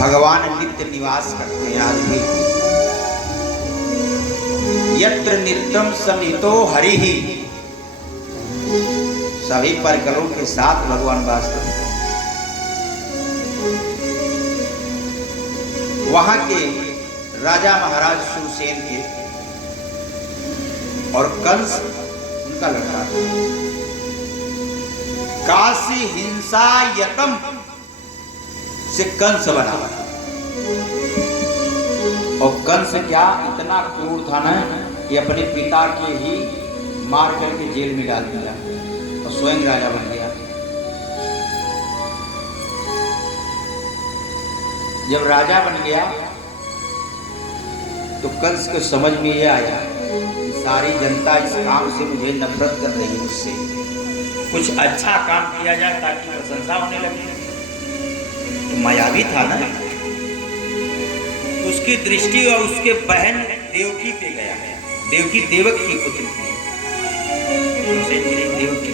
भगवान नित्य निवास करते हैं आज भी। यत्र नित्यम सन्निहितो हरिः, सभी परिकरों के साथ भगवान वास करते हैं। वहां के राजा महाराज शूरसेन के और कंस उनका लड़का था। काशी हिंसा यतम से कंस बना। और कंस क्या इतना क्रूर था ना कि अपने पिता के ही मार करके जेल में डाल दिया और स्वयं राजा बन गया। जब राजा बन गया तो कंस को समझ में ये आया सारी जनता इस काम से मुझे नफरत कर रही है, मुझसे कुछ अच्छा काम किया जाए ताकि प्रशंसा होने लगे। तो मायावी था ना, उसकी दृष्टि और उसके बहन देवकी पे गया है। देवकी देवक की पुत्री थी, देवकी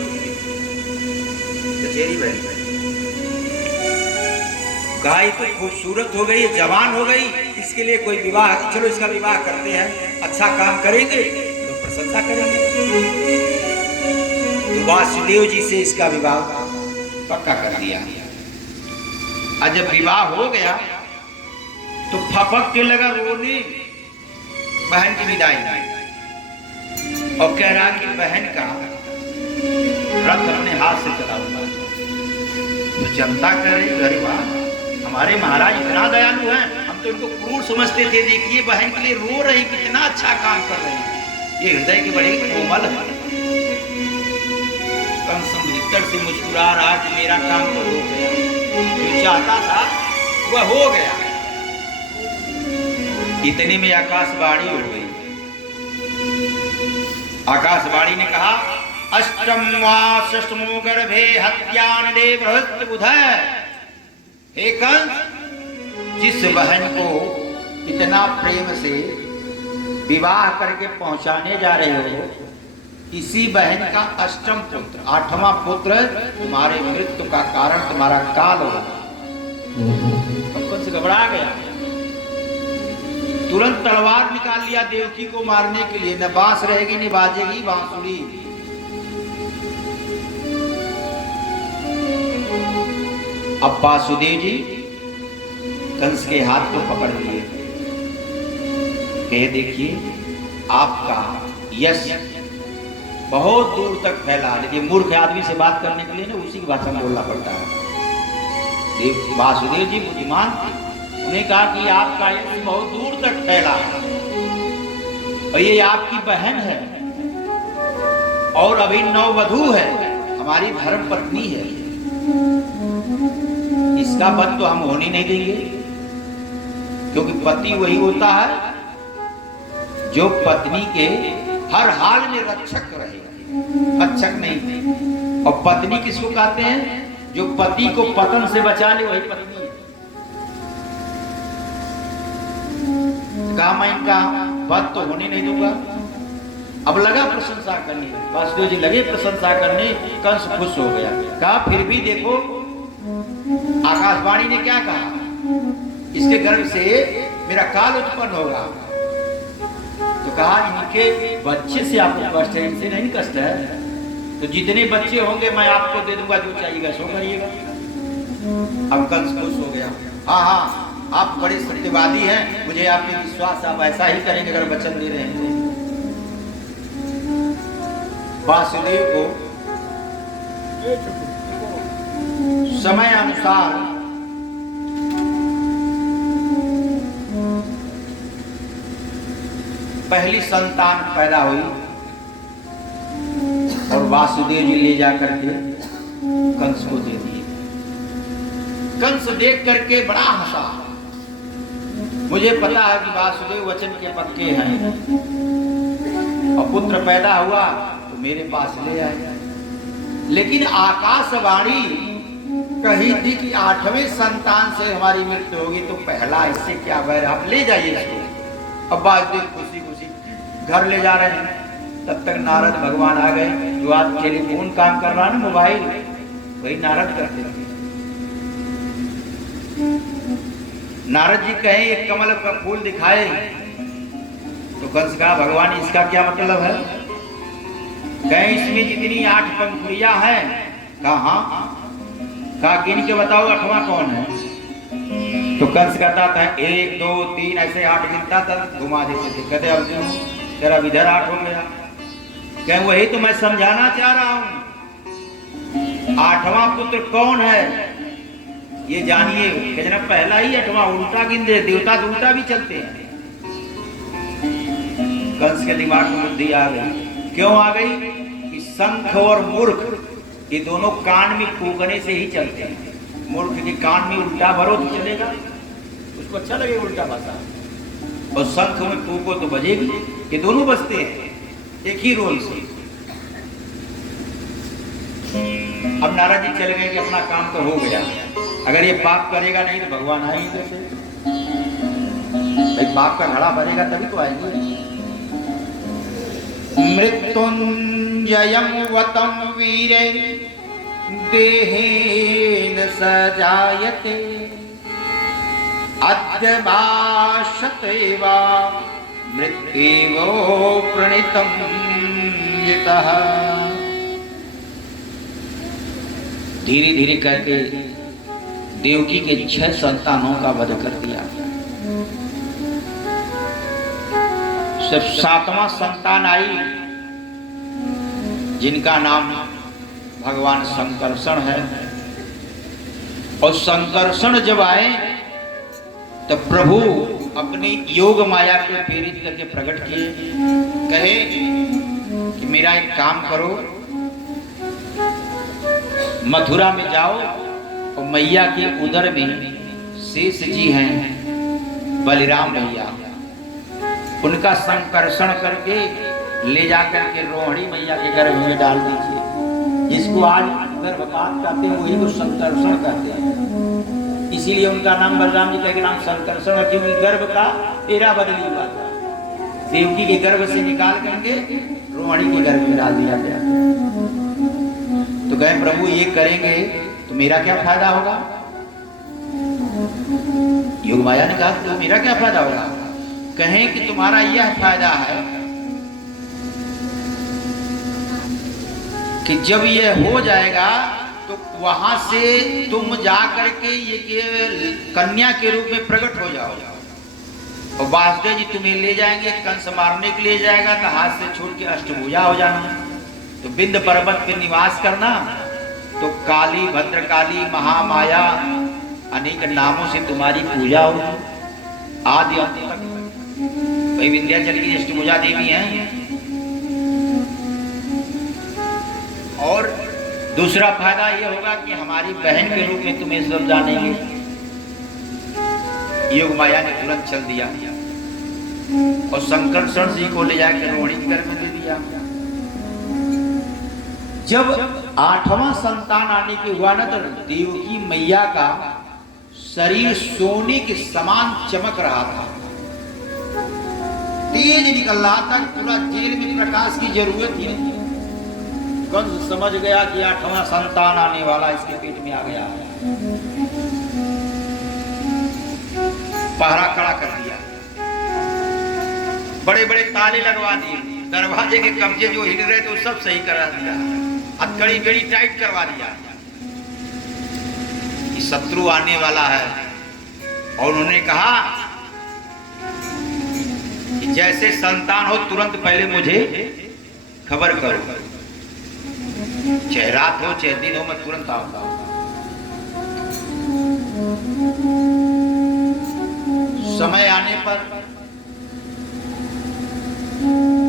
चचेरी बहन। गाय तो खूबसूरत हो गई, जवान हो गई, इसके लिए कोई विवाह, चलो इसका विवाह करते हैं, अच्छा काम करेंगे तो प्रशंसा करेंगे। तो वासुदेव जी से इसका विवाह पक्का कर दिया। और जब विवाह हो गया तो फपक के लगा रोने बहन की विदाई और कह रहा कि बहन का रथ अपने हाथ से चला हुआ। तो जनता कह रही, अरे वाह, हमारे महाराज इतना दयालु हैं, हम तो इनको क्रूर समझते थे, देखिए बहन के लिए रो रही, कितना अच्छा काम कर रहे हैं, ये हृदय के बड़े कोमल है। कंस भीतर से मुस्कुरा रहा कि मेरा काम तो हो गया, जो चाहता था वह हो गया। इतने में आकाशवाणी हो गई। आकाशवाणी ने कहा, अष्टम वा षष्ठमो गर्भे हत्यान दे बृहस्पति बुध। हे कंस, जिस बहन को इतना प्रेम से विवाह करके पहुंचाने जा रहे हो, इसी बहन का अष्टम पुत्र, आठवां पुत्र तुम्हारे मृत्यु का कारण तुम्हारा काल होगा। कंस घबरा गया, तुरंत तलवार निकाल लिया देवकी को मारने के लिए। न बांस रहेगी न बाजेगी बांसुरी। अब वासुदेव जी कंस के हाथ को पकड़ लिए, कहे देखिए आपका यश बहुत दूर तक फैला। लेकिन मूर्ख आदमी से बात करने के लिए ना उसी की भाषा में बोलना पड़ता है। वासुदेव जी बुद्धिमान थे, उन्हें कहा कि आपका यश बहुत दूर तक फैला और ये आपकी बहन है और अभी नववधू है, हमारी धर्म पत्नी है, इसका वध तो हम होने नहीं देंगे। क्योंकि पति वही होता है जो पत्नी के हर हाल में रक्षक रहे, रक्षक नहीं। और पत्नी किसको कहते हैं? जो पति को पतन से बचा ले वही पत्नी है। कहा मैं इनका वध तो होने नहीं दूंगा। अब लगा प्रशंसा करने, वासुदेव जी लगे प्रशंसा करने। कंस खुश हो गया, कहा फिर भी देखो आकाशवाणी ने क्या कहा, इसके गर्भ से मेरा काल उत्पन्न होगा। तो कहा इनके बच्चे से आपको कष्ट है, इनसे नहीं कष्ट है। तो जितने बच्चे होंगे मैं आपको दे दूंगा, जो चाहिएगा सो करिएगा। अब कंस खुश हो गया, हाँ हाँ आप बड़े सत्यवादी हैं, मुझे आप पे विश्वास, आप ऐसा ही करेंगे अगर वचन दे रहे हैं तो। वासुदेव को समय अनुसार पहली संतान पैदा हुई और वासुदेव जी ले जाकर के कंस को दे दिए। कंस देख करके बड़ा हंसा, मुझे पता है कि वासुदेव वचन के पक्के हैं और पुत्र पैदा हुआ तो मेरे पास ले आए। लेकिन आकाशवाणी कही थी कि 8वें संतान से हमारी मृत्यु होगी, तो पहला इससे क्या बैर, आप ले जाइए इसको। अब वासुदेव खुशी खुशी घर ले जा रहे हैं। तब तक नारद भगवान आ गए, जो आज टेलीफोन काम कर रहा है ना, मोबाइल, वही नारद करते थे। नारद जी कहे एक कमल का फूल दिखाए, तो कंस कहा भगवान इसका क्या मतलब है? कहे इसमें जितनी 8 पंखुड़ियां हैं, कहा गिन के बताओ 8वां कौन है? तो कंस कहता था 1 2 3 ऐसे 8 गिनता था, घुमा देते थे, कहते अब तेरा इधर 8 हो गया। कहे वही तो मैं समझाना चाह रहा हूं, 8वां पुत्र कौन है ये जानिए। कहना पहला ही 8वां उल्टा गिन दे, देवता तो उल्टा भी चलते हैं। कंस के दिमाग में बुद्धि आ गई। क्यों आ गई? कि शंख और मूर्ख ये दोनों कान में फूकने से ही चलते हैं। मूर्ख के कान में उल्टा भरो तो चलेगा, उसको अच्छा लगेगा उल्टा भाषा, और शंख में फूको तो बजेगी। ये दोनों बजते हैं एक ही रोल से। अब नारद जी चले गए कि अपना काम तो हो गया, अगर ये पाप करेगा नहीं तो भगवान आएंगे कैसे? भाई पाप का घड़ा भरेगा तभी तो आएंगे। मृत्युंजयं वतं वीरे देहेन सजायते अद्य भाषतेवा मृत्युवो प्रणीतं यतः। धीरे धीरे करके देवकी के 6 संतानों का वध कर दिया। सिर्फ 7वां संतान आई जिनका नाम भगवान संकर्षण है। और संकर्षण जब आए तो प्रभु अपनी योग माया को प्रेरित करके प्रकट किए, कहे कि मेरा एक काम करो, मथुरा में जाओ और मैया के उदर में शेष जी हैं बलिराम भैया, उनका संकर्षण करके ले जाकर के रोहिणी मैया के गर्भ में डाल दीजिए। जिसको आज गर्भपात कहते हैं वही तो संकर्षण कहते हैं। इसीलिए उनका नाम बलराम जी का नाम संकर्षण है, क्योंकि गर्भ का फेरा बदली हुआ था। देवकी के गर्भ से निकाल करके रोहिणी के गर्भ में डाल दिया गया। तो कहे प्रभु ये करेंगे तो मेरा क्या फायदा होगा? योग माया ने कहा तो मेरा क्या फायदा होगा? कहें कि तुम्हारा यह फायदा है कि जब ये हो जाएगा तो वहां से तुम जा करके ये कन्या के रूप में प्रकट हो जाओ, और वासुदेव जी तुम्हें ले जाएंगे, कंस मारने के लिए जाएगा तो हाथ से छूट के अष्टभुजा हो जाना। तो बिंद पर्वत पे निवास करना, तो काली, भद्रकाली, महामाया अनेक नामों से तुम्हारी पूजा हो आदि अंत तक। भाई विंध्याचल की अष्टभुजा देवी हैं। और दूसरा फायदा यह होगा कि हमारी बहन के रूप में तुम्हें सब जानेंगे। योग माया ने तुरंत चल दिया और संकर्षण जी को ले जाकर रोहिणी के घर में दे दिया। जब 8वां संतान आने के हुआ ना, तो देवकी मैया का शरीर सोने के समान चमक रहा था, तेज निकल रहा था, पूरा जेल में प्रकाश की जरूरत ही नहीं। कंस समझ गया कि 8वां संतान आने वाला इसके पेट में आ गया है। पहरा खड़ा कर दिया, बड़े बड़े ताले लगवा दिए, दरवाजे के कब्जे जो हिल रहे थे वो सब सही करा दिया, हथकड़ी बेड़ी टाइट करवा दिया कि शत्रु आने वाला है। और उन्होंने कहा कि जैसे संतान हो तुरंत पहले मुझे खबर करो, चाहे रात हो चाहे दिन हो, मैं तुरंत आऊंगा। समय आने पर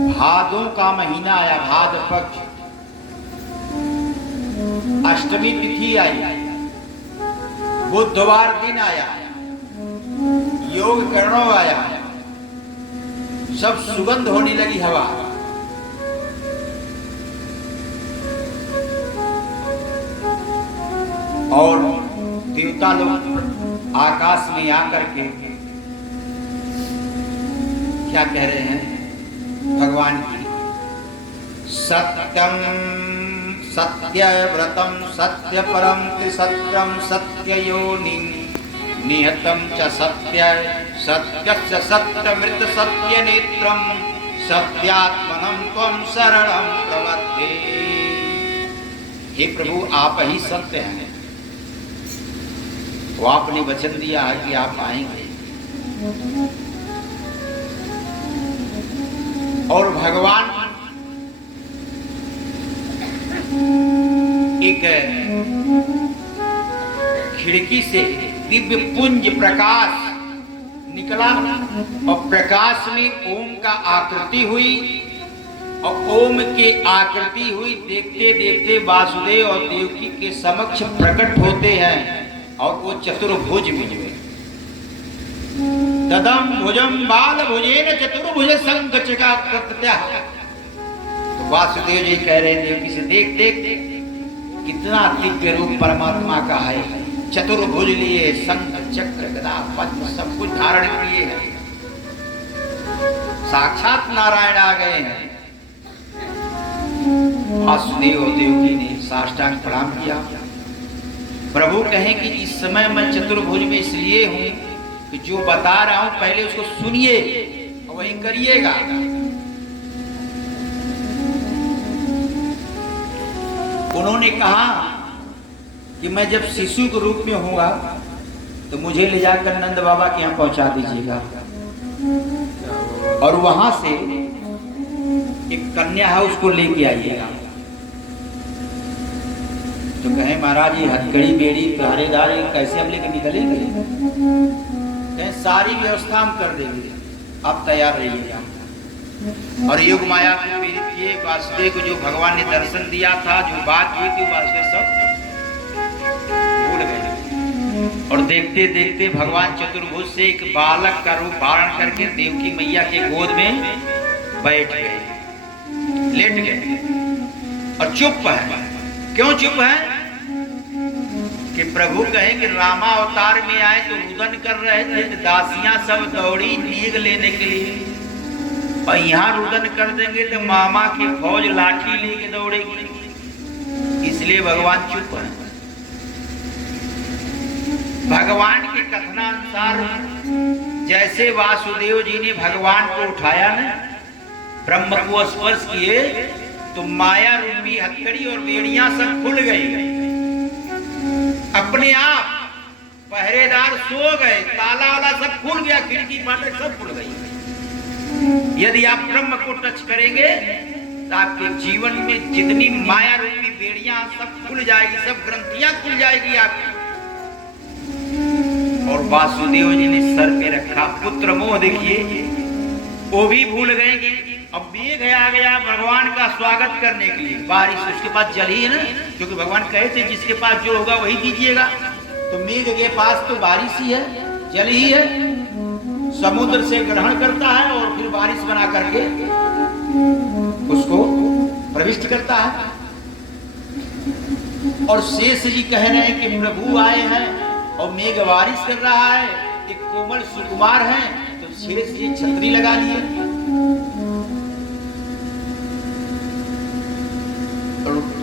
भादों का महीना आया, भाद्र पक्ष, अष्टमी तिथि आई, बुधवार दिन आया, योग करणों आया, सब सुगंध होने लगी हवा। और देवता लोग आकाश में आकर के क्या कह रहे हैं भगवान की? सत्यम सत्यव्रतम सत्यपरम त्रिसत्यम सत्ययोनि निहतम च सत्य सत्यस्य सत्यमृत सत्य नेत्रम सत्यात्मनम त्वं शरणं प्रपद्ये। हे प्रभु, आप ही सत्य हैं। वो आपने वचन दिया है कि आप आएंगे, और भगवान एक खिड़की से दिव्य पुंज प्रकाश निकला, और प्रकाश में ओम का आकृति हुई, और ओम की आकृति हुई देखते देखते वासुदेव और देवकी के समक्ष प्रकट होते हैं, और वो चतुर्भुज में हुए। तदम भुजम बाल भुजेन चतुर्भुज संग चका प्रत्यह। तो वासुदेव जी कह रहे हैं देवकी से, देख देख कितना दिव्य रूप परमात्मा का है। चतुर्भुज लिए, शंख चक्र गदा पद्म सब कुछ धारण किए हैं, साक्षात नारायण आ गए हैं। वासुदेव और देवकी ने साष्टांग प्रणाम किया। प्रभु कहें कि इस समय मैं चतुर्भुज में इसलिए हूं कि जो बता रहा हूं पहले उसको सुनिए और वही करिएगा। उन्होंने कहा कि मैं जब शिशु के रूप में होऊंगा तो मुझे ले जाकर नंद बाबा के यहाँ पहुंचा दीजिएगा, और वहां से एक कन्या है उसको लेके आइएगा। तो कहे महाराज ये हथकड़ी बेड़ी पहरेदार कैसे हम लेके निकलेंगे? कहे सारी व्यवस्था हम कर देंगे, आप तैयार रहिएगा। और योग माया को पीड़ित किए वासुदेव को जो भगवान ने दर्शन दिया था, जो बात हुई थी वासुदेव सब भूल गए। और देखते देखते भगवान चतुर्भुज से एक बालक का रूप धारण करके देवकी मैया के गोद में बैठ गए, लेट गए और चुप है। क्यों चुप है? कि प्रभु कहें कि रामा अवतार में आए तो रुदन कर रहे थे, दासियां सब दौड़ी नीग लेने के लिए, और यहाँ रुदन कर देंगे तो मामा की फौज लाठी लेके दौड़ेगी, इसलिए भगवान चुप है। भगवान के कथनानुसार जैसे वासुदेव जी ने भगवान को उठाया ना, ब्रह्म को स्पर्श किए, तो माया रूपी हथकड़ी और बेड़ियां सब खुल गई अपने आप। पहरेदार सो गए, ताला वाला सब खुल गया, खिड़की फाटक सब खुल गई। यदि आप ब्रह्म को टच करेंगे तो आपके जीवन में जितनी माया रूपी बेड़ियां सब खुल जाएगी, सब ग्रंथियां खुल जाएगी आपकी। और वासुदेव जी ने सर पे रखा पुत्र मोह, देखिए वो भी भूल गए कि अब मेघ आ गया भगवान का स्वागत करने के लिए। बारिश उसके पास जल ही है ना, क्योंकि भगवान कहे थे जिसके पास जो होगा वही दीजिएगा। तो मेघ के पास तो बारिश ही है, जल ही है, समुद्र से ग्रहण करता है और फिर बारिश बना करके उसको प्रविष्ट करता है। और शेष जी कह रहे हैं कि प्रभु आए हैं और मेघ बारिश कर रहा है, एक कोमल सुकुमार है, तो शेष जी छतरी लगा लिए।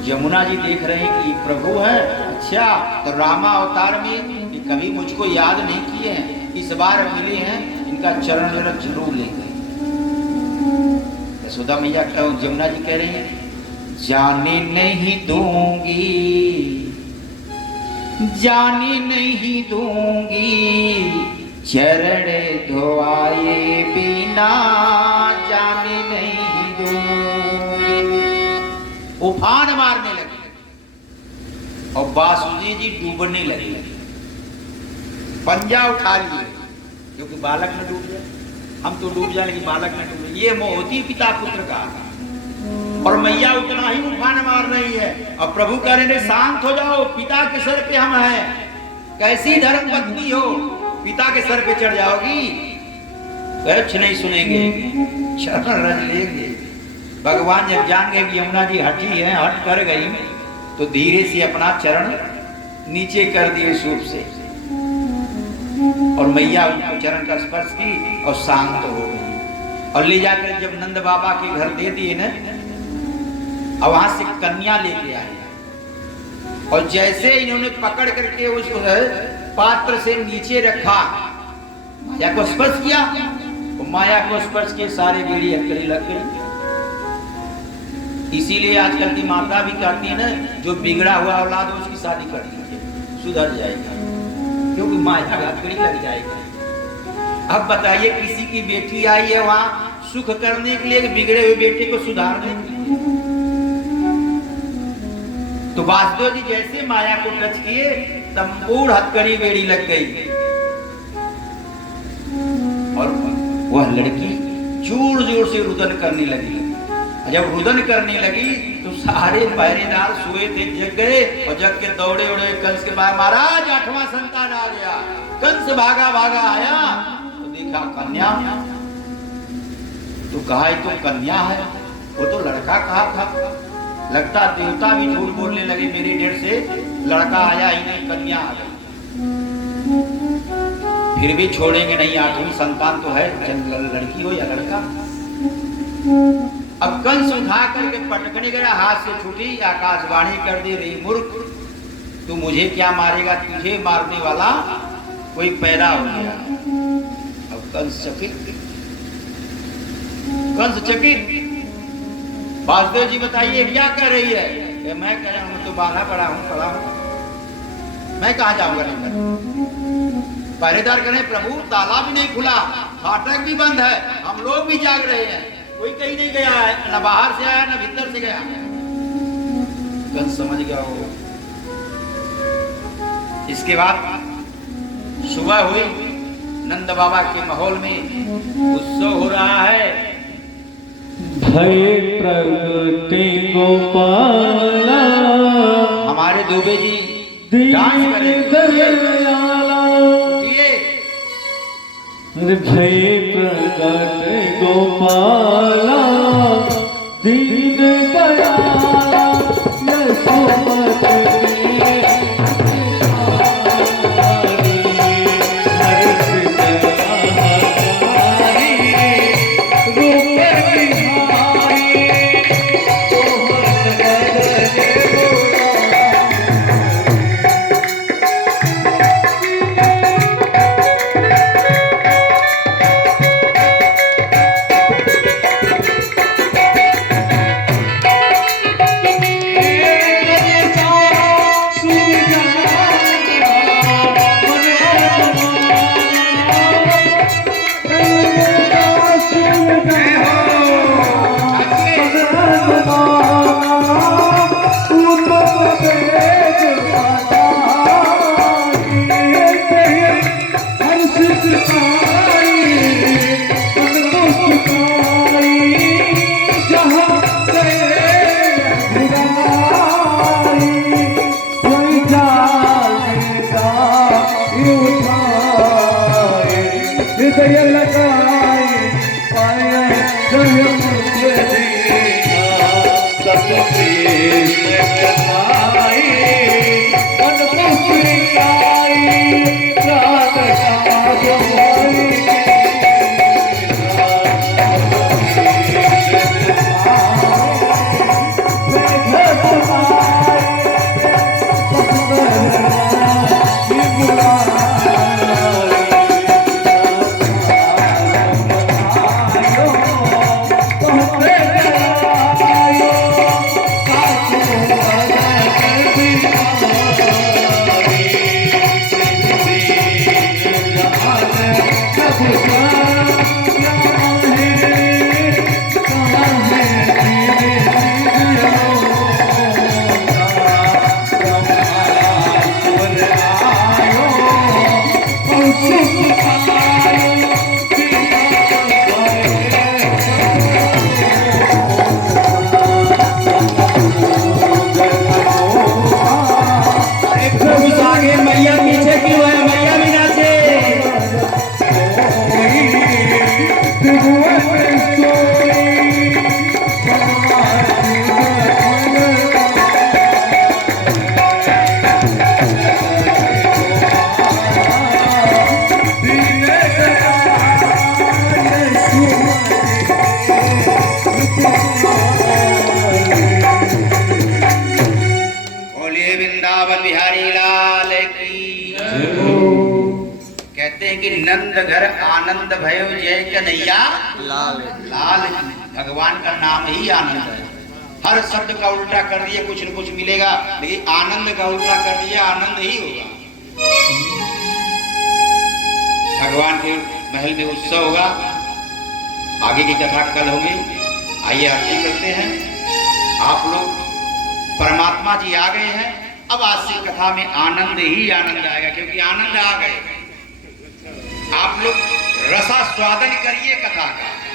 यमुना जी देख रहे हैं कि प्रभु है, अच्छा तो रामा अवतार में ये कभी मुझको याद नहीं किए हैं, इस बार मिले हैं, इनका चरण जरूर लेंगे। यशोदा मैया यमुना जी कह रहे हैं, जाने नहीं दूंगी, जाने नहीं दूंगी, चरण धोआए बिना जाने नहीं दूंगी। उफान मारने लगे और वासुदेव जी डूबने लगे, पंजा उठा लिए, क्योंकि बालक न डूब जाए, हम तो डूब जाए लेकिन बालक न डूबे। ये मोह होती पिता पुत्र का, और मैया उतना ही उफान मार रही है। और प्रभु कह रहे शांत हो जाओ, पिता के सर पे हम हैं, कैसी धर्म पत्नी हो, पिता के सर पे चढ़ जाओगी, कुछ नहीं सुनेंगे, चरण रज लेंगे। भगवान जब जान गए कि यमुना जी हटी है, हट कर गई, तो धीरे से अपना चरण नीचे कर दिए सूप से, और मैया उनको चरण का स्पर्श की और शांत हो गई। और ले जाकर जब नंद बाबा के घर दे दिए ना, और वहां से कन्या लेके आए, और जैसे इन्होंने पकड़ करके उसको पात्र से नीचे रखा, माया को स्पर्श किया, तो माया को स्पर्श के सारे बेड़ी अटकरी लग गई। इसीलिए आजकल की माता भी कहती है ना, जो बिगड़ा हुआ औलाद हो उसकी शादी कर दीजिए, सुधर जाएगा, क्योंकि माया का अटकरी लग जाएगा। अब बताइए, किसी की बेटी आई है वहां सुख करने के लिए, बिगड़े हुए बेटे को सुधारने के लिए। तो वासुदेव जी जैसे माया को टच किए, संपूर्ण हथकड़ी बेड़ी लग गई और वह लड़की जोर जोर से रुदन करने लगी। जब रुदन करने लगी तो सारे पहरेदार सोए थे जग गए, और जग के दौड़े उड़े कंस के पास, महाराज 8वां संतान आ गया। कंस भागा भागा आया तो देखा कन्या, तो कहा तो कन्या है, वो तो लड़का कहा था। लगता देवता भी झूठ बोलने लगे, मेरी डेढ़ से लड़का आया ही नहीं, कन्या आ गई। फिर भी छोड़ेंगे नहीं, 8वीं संतान तो है, लड़की हो या लड़का। अब कंस उठा करके पटकने गया, हाथ से छूटी, आकाशवाणी कर दी, रे मूर्ख, तू मुझे क्या मारेगा, तुझे मारने वाला कोई पैदा हो गया। अब कंस चकित। वासुदेव जी बताइए क्या कह रही है? मैं कह रहा हूँ तो बारह पढ़ा हूँ, मैं कहाँ जाऊंगा नहीं। पहरेदार कह रहे प्रभु ताला भी नहीं खुला, फाटक भी बंद है, हम लोग भी जाग रहे हैं, कोई कहीं नहीं गया है, न बाहर से आया न भीतर से गया। कंस समझ गया हो। इसके बाद सुबह हुई, नंद बाबा के माहौल में उत्सव हो रहा है। भय प्रगति गोपाला, हमारे दुबे जी डांस करेंगे। भय प्रगट गोपाला, दीन दयाला, यशोमति मैया पीछे क्यों है? मैया भी नाचे। हैं कि नंद घर आनंद भयो जय कन्हैया लाल लाल की। भगवान का नाम ही आनंद है। हर शब्द का उल्टा कर दिए कुछ न कुछ मिलेगा, लेकिन आनंद का उल्टा कर दिया आनंद ही होगा। भगवान के महल में उत्सव होगा, आगे की कथा कल होगी। आइए आरती करते हैं। आप लोग परमात्मा जी आ गए हैं, अब आज से कथा में आनंद ही आनंद आएगा, क्योंकि आनंद आ गए। आप लोग रसास्वादन करिए कथा का।